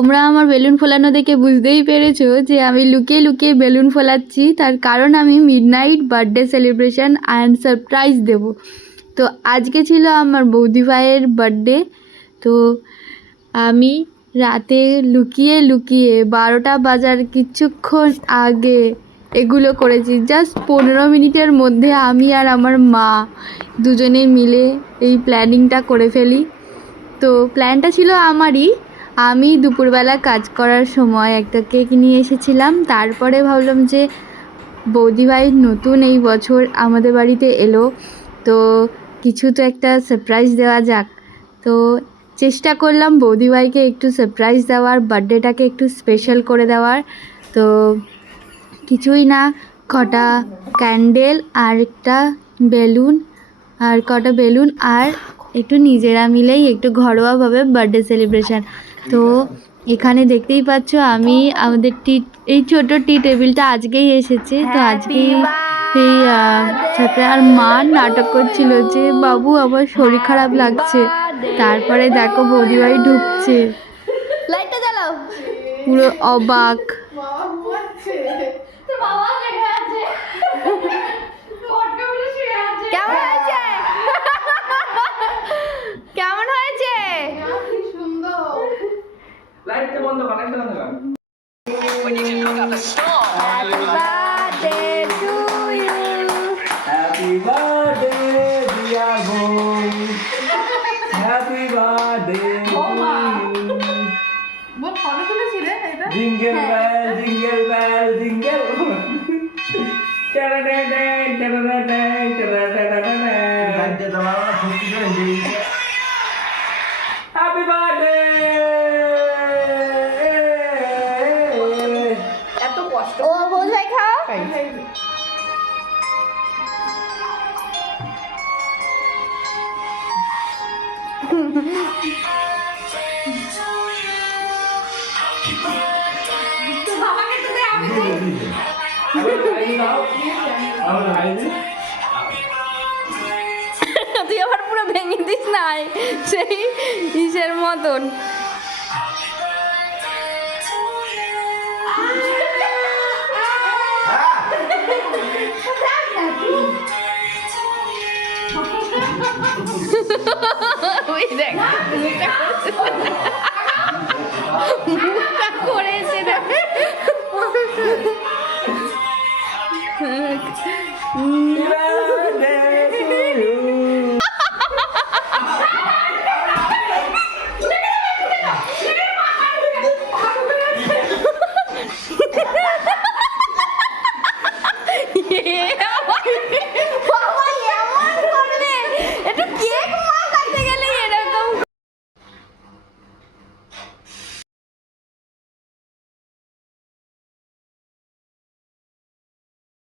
তোমরা আমার বেলুন ফোলানো দেখে বুঝতেই পেরেছো যে আমি লুকিয়ে লুকিয়ে বেলুন ফোলাচ্ছি, তার কারণ আমি midnight birthday celebration and surprise দেব। তো আজকে ছিল আমার বৌদি ভাইয়ের বার্থডে। তো আমি রাতে লুকিয়ে লুকিয়ে 12টা বাজার কিছুক্ষণ আগে এগুলো করেছি। জাস্ট 15 মিনিটের মধ্যে আমি আর আমার মা দুজনে মিলে এই প্ল্যানিংটা করে ফেলি। তো প্ল্যানটা ছিল আমারই। আমি দুপুরবেলা কাজ করার সময় একটা কেক নিয়ে এসেছিলাম। তারপরে ভাবলাম যে বৌদিভাই নতুন এই বছর আমাদের বাড়িতে এলো, তো কিছু তো একটা সারপ্রাইজ দেওয়া যাক। তো চেষ্টা করলাম বৌদিভাইকে একটু সারপ্রাইজ দেওয়ার, বার্থডেটাকে একটু স্পেশাল করে দেওয়ার। তো কিছুই না, কটা ক্যান্ডেল আর একটা বেলুন আর একটু নিজেরা মিলেই একটু ঘরোয়াভাবে বার্থডে সেলিব্রেশন। তো এখানে দেখতেই পাচ্ছ আমি আমাদের এই ছোট টি টেবিলটা আজকেই এসেছে। তো আজকেই এই সাথে আর মা নাটক করছিল যে বাবু আমার শরীর খারাপ লাগছে। তারপরে দেখো বৌদিভাই ঢুকছে, লাইটটা জ্বালাও। পুরো অবাক। কেমন হয়েছে? কেমন হয়েছে? লাইটটা বন্ধ কর, লাইটটা বন্ধ কর। Happy birthday to you. Happy birthday dear boy. Happy birthday to you. বল ফটো তুলেছিলে এটা? Jingle bell, jingle bell, jingle. Ta-da-da-da, ta-da-da-da, ta-da-da-da-da. Happy birthday! এত কষ্ট ও বোঝাই খাও। বাবাকে তো দে, আমি তুই আবার পুরো ভেঙে দিস নাই সেই ইসের মতন। ওই দেখ মুখটা করেছে দেখ।